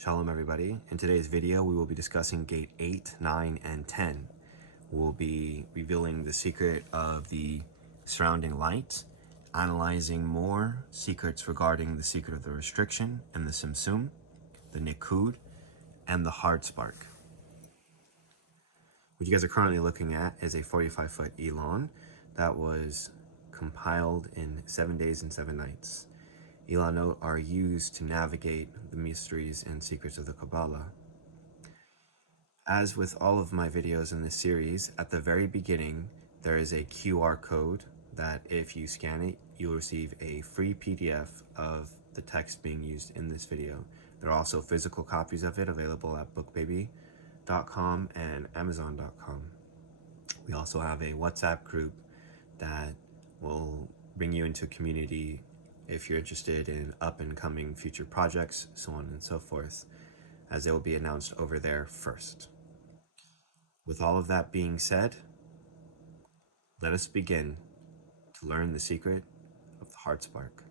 Shalom everybody. In today's video we will be discussing gate 8, 9, and 10. We'll be revealing the secret of the surrounding light, analyzing more secrets regarding the secret of the restriction and the Simsum, the Nikud, and the hard spark. What you guys are currently looking at is a 45-foot Elon that was compiled in 7 days and 7 nights. Elanot are used to navigate the mysteries and secrets of the Kabbalah. As with all of my videos in this series, at the very beginning, there is a QR code that if you scan it, you'll receive a free PDF of the text being used in this video. There are also physical copies of it available at bookbaby.com and amazon.com. We also have a WhatsApp group that will bring you into a community if you're interested in up and coming future projects, so on and so forth, as they will be announced over there first. With all of that being said, let us begin to learn the secret of the heart spark.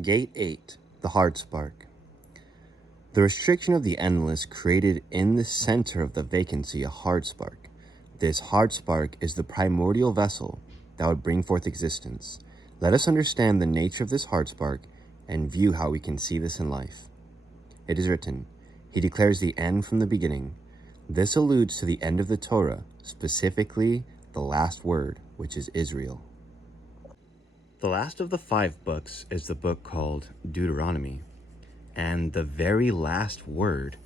Gate 8, the hard spark. The restriction of the endless created in the center of the vacancy a hard spark. This hard spark is the primordial vessel that would bring forth existence. Let us understand the nature of this hard spark and view how we can see this in life. It is written, he declares the end from the beginning. This alludes to the end of the Torah, specifically the last word, which is Israel. The last of the 5 books is the book called Deuteronomy, and the very last word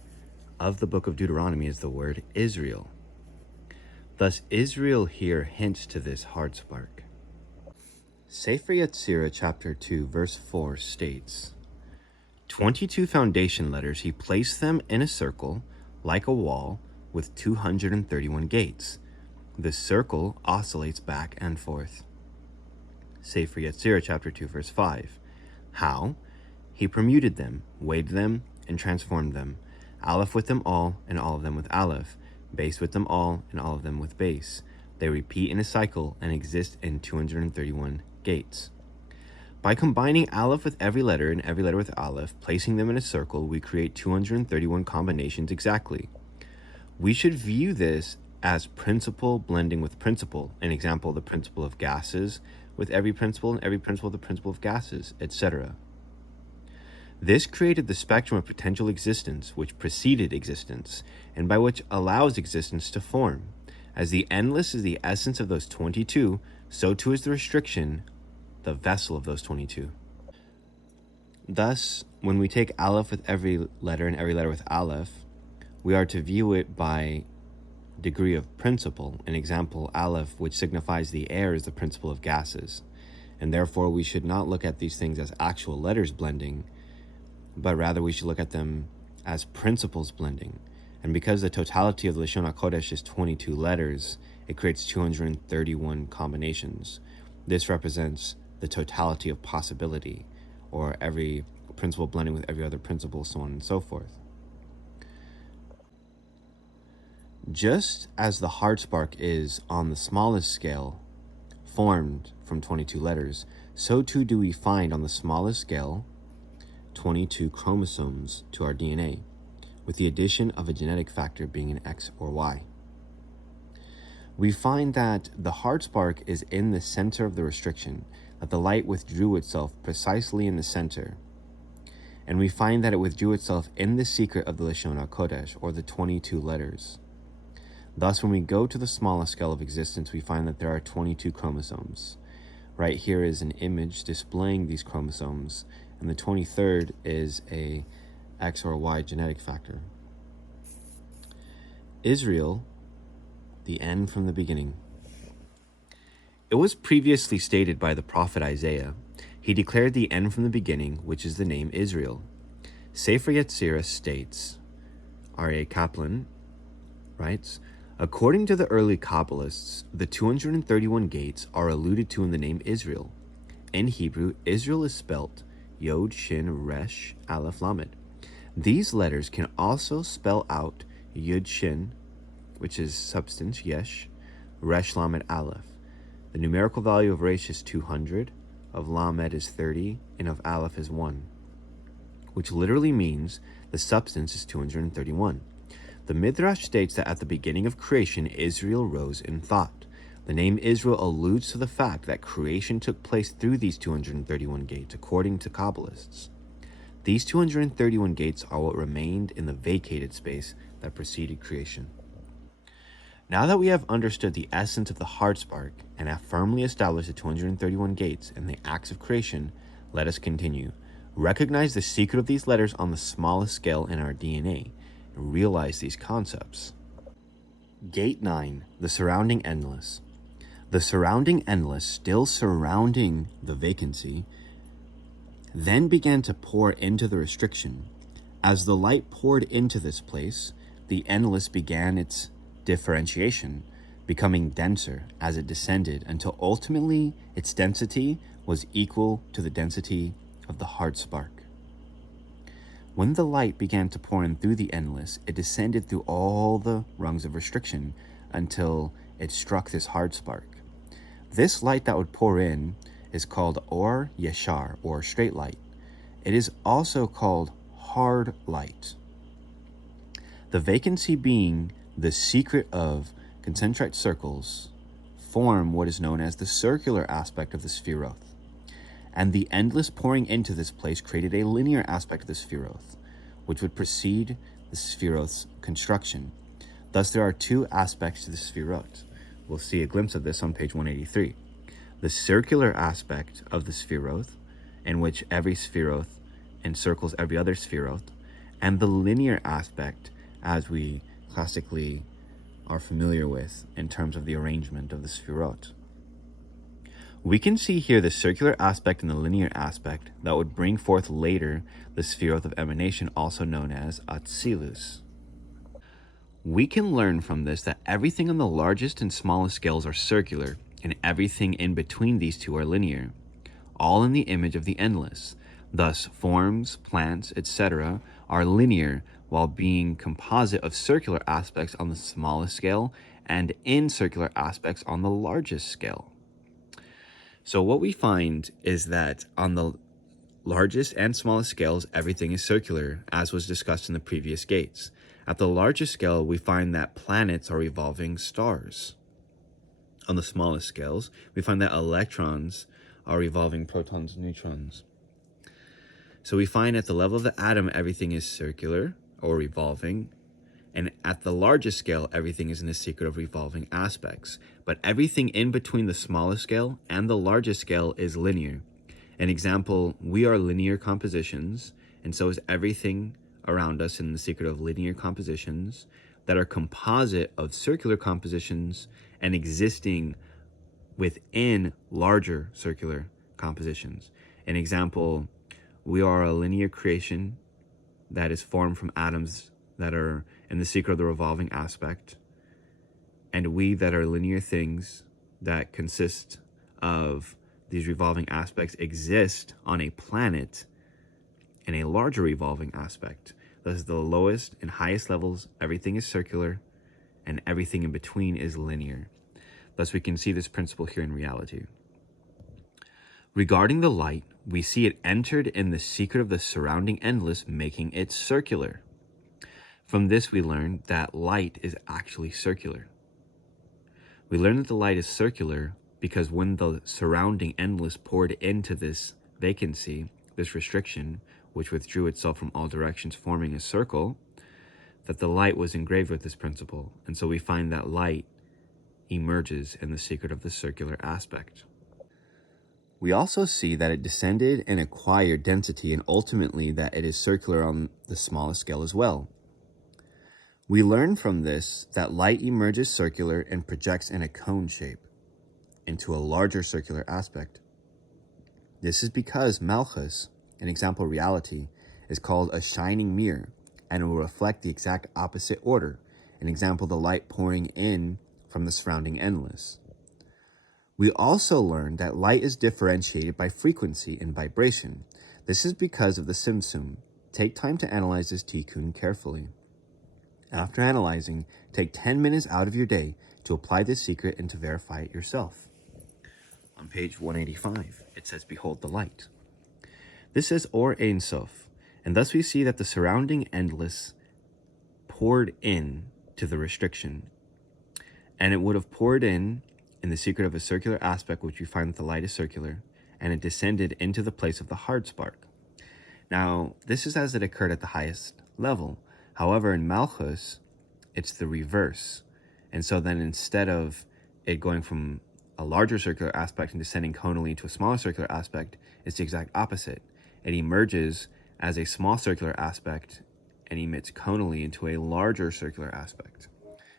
of the book of Deuteronomy is the word Israel. Thus, Israel here hints to this hard spark. Sefer Yetzirah chapter 2 verse 4 states, 22 foundation letters, he placed them in a circle like a wall with 231 gates. The circle oscillates back and forth. Sefer Yetzirah chapter 2 verse 5. How? He permuted them, weighed them, and transformed them. Aleph with them all, and all of them with Aleph. Base with them all, and all of them with base. They repeat in a cycle and exist in 231 gates. By combining Aleph with every letter and every letter with Aleph, placing them in a circle, we create 231 combinations exactly. We should view this as principle blending with principle. An example, the principle of gases with every principle, and every principle the principle of gases, etc. This created the spectrum of potential existence which preceded existence, and by which allows existence to form. As the endless is the essence of those 22, so too is the restriction, the vessel of those 22. Thus, when we take Aleph with every letter and every letter with Aleph, we are to view it by degree of principle. An example, Aleph, which signifies the air, is the principle of gases, and therefore we should not look at these things as actual letters blending, but rather we should look at them as principles blending. And because the totality of the Lashon HaKodesh is 22 letters, it creates 231 combinations. This represents the totality of possibility, or every principle blending with every other principle, so on and so forth. Just as the hard spark is, on the smallest scale, formed from 22 letters, so too do we find on the smallest scale 22 chromosomes to our DNA, with the addition of a genetic factor being an X or Y. We find that the hard spark is in the center of the restriction, that the light withdrew itself precisely in the center, and we find that it withdrew itself in the secret of the Lashon HaKodesh, or the 22 letters. Thus, when we go to the smallest scale of existence, we find that there are 22 chromosomes. Right here is an image displaying these chromosomes, and the 23rd is a X or Y genetic factor. Israel the end from the beginning. It was previously stated by the prophet Isaiah. He declared the end from the beginning, which is the name Israel. Sefer Yetzirah states, R.A. Kaplan writes, according to the early Kabbalists, the 231 gates are alluded to in the name Israel. In Hebrew, Israel is spelt Yod, Shin, Resh, Aleph, Lamed. These letters can also spell out Yud, Shin, which is substance, Yesh, Resh, Lamed, Aleph. The numerical value of Resh is 200, of Lamed is 30, and of Aleph is 1, which literally means the substance is 231. The Midrash states that at the beginning of creation, Israel rose in thought. The name Israel alludes to the fact that creation took place through these 231 gates, according to Kabbalists. These 231 gates are what remained in the vacated space that preceded creation. Now that we have understood the essence of the heart spark and have firmly established the 231 gates and the acts of creation, let us continue. Recognize the secret of these letters on the smallest scale in our DNA and realize these concepts. Gate 9, the surrounding endless. The surrounding endless, still surrounding the vacancy, then began to pour into the restriction. As the light poured into this place, the endless began its differentiation, becoming denser as it descended until ultimately its density was equal to the density of the heart spark. When the light began to pour in through the endless, it descended through all the rungs of restriction until it struck this heart spark. This light that would pour in is called Or Yeshar, or straight light. It is also called hard light. The vacancy being the secret of concentric circles form what is known as the circular aspect of the spheroth. And the endless pouring into this place created a linear aspect of the spheroth, which would precede the spheroth's construction. Thus, there are two aspects to the spheroth. We'll see a glimpse of this on page 183. The circular aspect of the spheroth, in which every spheroth encircles every other spheroth, and the linear aspect, as we classically are familiar with in terms of the arrangement of the spheroth. We can see here the circular aspect and the linear aspect that would bring forth later the spheroth of emanation, also known as Atzilus. We can learn from this that everything on the largest and smallest scales are circular, and everything in between these two are linear, all in the image of the endless. Thus, forms, plants, etc. are linear, while being composite of circular aspects on the smallest scale and incircular aspects on the largest scale. So what we find is that on the largest and smallest scales, everything is circular, as was discussed in the previous gates. At the largest scale, we find that planets are revolving stars. On the smallest scales, we find that electrons are revolving protons and neutrons. So we find at the level of the atom, everything is circular or revolving. And at the largest scale, everything is in the secret of revolving aspects. But everything in between the smallest scale and the largest scale is linear. An example, we are linear compositions, and so is everything around us in the secret of linear compositions that are composite of circular compositions and existing within larger circular compositions. An example, we are a linear creation that is formed from atoms that are in the secret of the revolving aspect, and we that are linear things that consist of these revolving aspects exist on a planet in a larger revolving aspect. Thus, the lowest and highest levels, everything is circular, and everything in between is linear. Thus, we can see this principle here in reality. Regarding the light, we see it entered in the secret of the surrounding endless, making it circular. From this, we learn that light is actually circular. We learn that the light is circular because when the surrounding endless poured into this vacancy, this restriction, which withdrew itself from all directions, forming a circle, that the light was engraved with this principle. And so we find that light emerges in the secret of the circular aspect. We also see that it descended and acquired density, and ultimately that it is circular on the smallest scale as well. We learn from this that light emerges circular and projects in a cone shape into a larger circular aspect. This is because Malchus, an example reality, is called a shining mirror and it will reflect the exact opposite order, an example the light pouring in from the surrounding endless. We also learned that light is differentiated by frequency and vibration. This is because of the Simsum. Take time to analyze this tikkun carefully. After analyzing, take 10 minutes out of your day to apply this secret and to verify it yourself. On page 185, it says, "Behold the light." This is Or Ein Sof, and thus we see that the surrounding endless poured in to the restriction, and it would have poured in the secret of a circular aspect, which we find that the light is circular, and it descended into the place of the hard spark. Now, this is as it occurred at the highest level. However, in Malchus, it's the reverse. And so then instead of it going from a larger circular aspect and descending conally into a smaller circular aspect, it's the exact opposite. It emerges as a small circular aspect and emits conally into a larger circular aspect.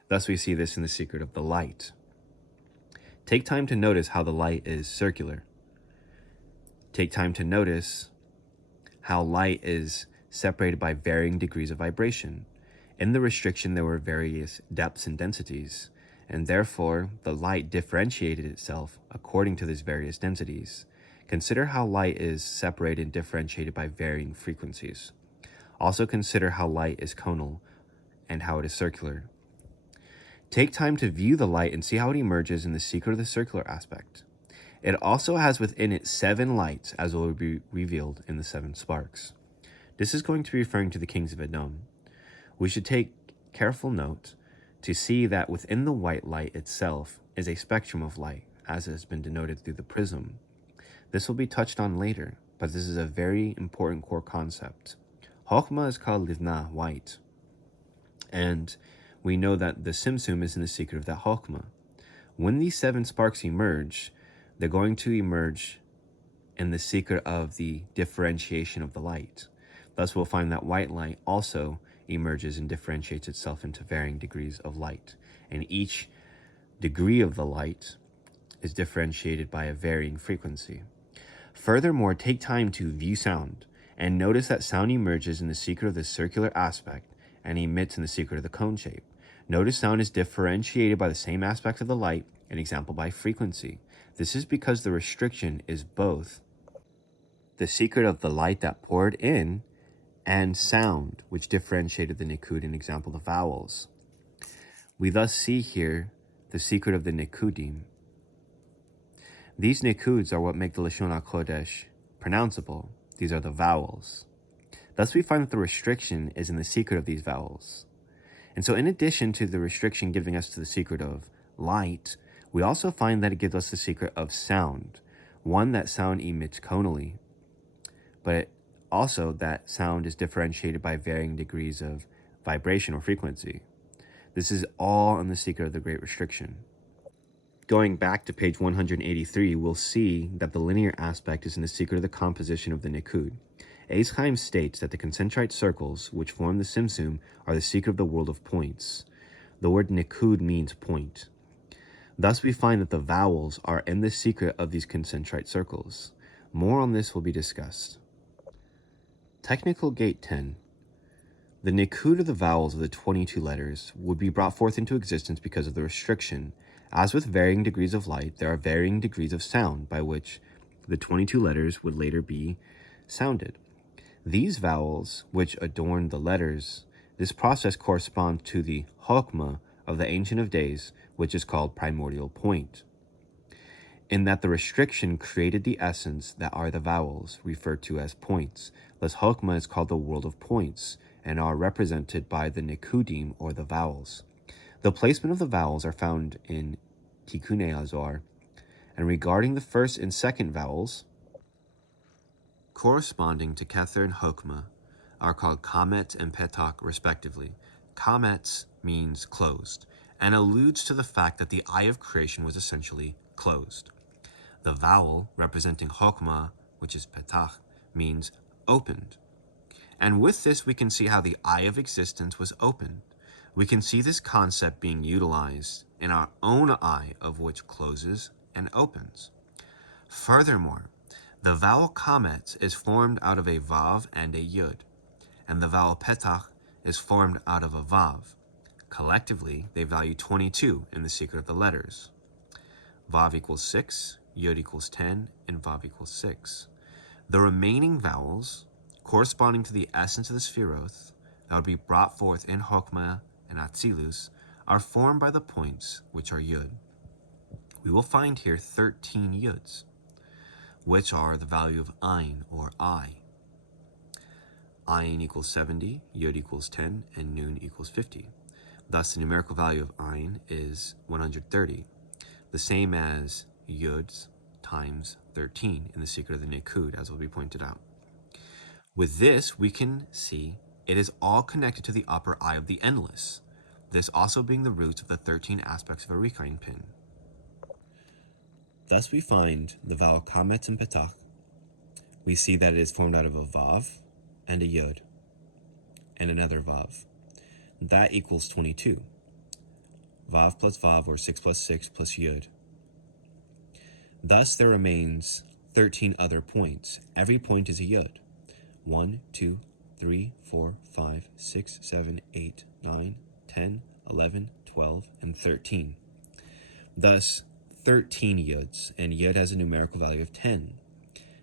Thus, we see this in the secret of the light. Take time to notice how the light is circular. Take time to notice how light is separated by varying degrees of vibration. In the restriction, there were various depths and densities, and therefore the light differentiated itself according to these various densities. Consider how light is separated and differentiated by varying frequencies. Also consider how light is conal and how it is circular. Take time to view the light and see how it emerges in the secret of the circular aspect. It also has within it 7 lights, as will be revealed in the 7 sparks. This is going to be referring to the kings of Edom. We should take careful note to see that within the white light itself is a spectrum of light, as has been denoted through the prism. This will be touched on later, but this is a very important core concept. Chokhmah is called Livna, white, and we know that the Simsum is in the secret of that Chokhmah. When these 7 sparks emerge, they're going to emerge in the secret of the differentiation of the light. Thus, we'll find that white light also emerges and differentiates itself into varying degrees of light. And each degree of the light is differentiated by a varying frequency. Furthermore, take time to view sound and notice that sound emerges in the secret of the circular aspect and emits in the secret of the cone shape. Notice sound is differentiated by the same aspect of the light, an example by frequency. This is because the restriction is both the secret of the light that poured in and sound, which differentiated the nikud, an example, the vowels. We thus see here the secret of the nikudim. These nikuds are what make the Lashon HaKodesh pronounceable. These are the vowels. Thus we find that the restriction is in the secret of these vowels. And so in addition to the restriction giving us to the secret of light, we also find that it gives us the secret of sound. One, that sound emits conally, but also that sound is differentiated by varying degrees of vibration or frequency. This is all in the secret of the Great Restriction. Going back to page 183, we'll see that the linear aspect is in the secret of the composition of the Nikud. Eitz Chaim states that the concentrite circles, which form the Simsum, are the secret of the world of points. The word Nikud means point. Thus we find that the vowels are in the secret of these concentrite circles. More on this will be discussed. Technical Gate 10. The Nikud of the vowels of the 22 letters would be brought forth into existence because of the restriction. As with varying degrees of light, there are varying degrees of sound by which the 22 letters would later be sounded. These vowels, which adorn the letters, this process corresponds to the Chokhmah of the Ancient of Days, which is called primordial point, in that the restriction created the essence that are the vowels, referred to as points. Thus Chokhmah is called the world of points, and are represented by the Nikudim, or the vowels. The placement of the vowels are found in Tikkunei Azor, and regarding the first and second vowels, corresponding to Kether and Chokhmah, are called Kamet and Petach respectively. Kamet means closed, and alludes to the fact that the eye of creation was essentially closed. The vowel representing Chokhmah, which is Petach, means opened. And with this we can see how the eye of existence was opened. We can see this concept being utilized in our own eye, of which closes and opens. Furthermore, the vowel kamet is formed out of a vav and a yud, and the vowel petach is formed out of a vav. Collectively, they value 22 in the secret of the letters. Vav equals 6, yud equals 10, and vav equals 6. The remaining vowels, corresponding to the essence of the Sephiroth, that would be brought forth in Chokmah and Atzilus, are formed by the points, which are yud. We will find here 13 yuds, which are the value of ayin, or I. Ayin equals 70, yud equals 10, and nun equals 50. Thus, the numerical value of ayin is 130, the same as yuds times 13 in the secret of the Nikud, as will be pointed out. With this, we can see it is all connected to the upper eye of the endless, this also being the roots of the 13 aspects of a Rikain pin. Thus we find the vowel kamet and petach. We see that it is formed out of a vav and a yud and another vav. That equals 22. Vav plus vav, or 6 plus 6 plus yud. Thus there remains 13 other points. Every point is a yud. 1, 2, 3, 4, 5, 6, 7, 8, 9, 10, 11, 12, and 13. Thus, 13 yuds, and yud has a numerical value of 10.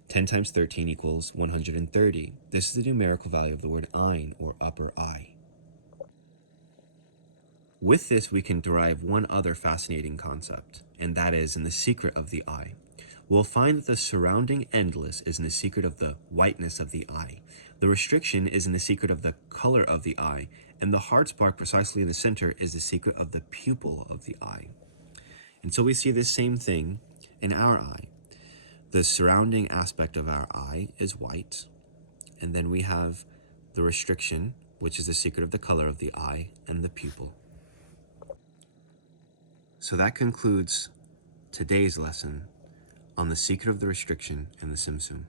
10 times 13 equals 130. This is the numerical value of the word ayin, or upper eye. With this, we can derive one other fascinating concept, and that is in the secret of the eye. We'll find that the surrounding endless is in the secret of the whiteness of the eye. The restriction is in the secret of the color of the eye, and the heart spark precisely in the center is the secret of the pupil of the eye. And so we see this same thing in our eye. The surrounding aspect of our eye is white, and then we have the restriction, which is the secret of the color of the eye, and the pupil. So that concludes today's lesson on the secret of the restriction and the Simsum.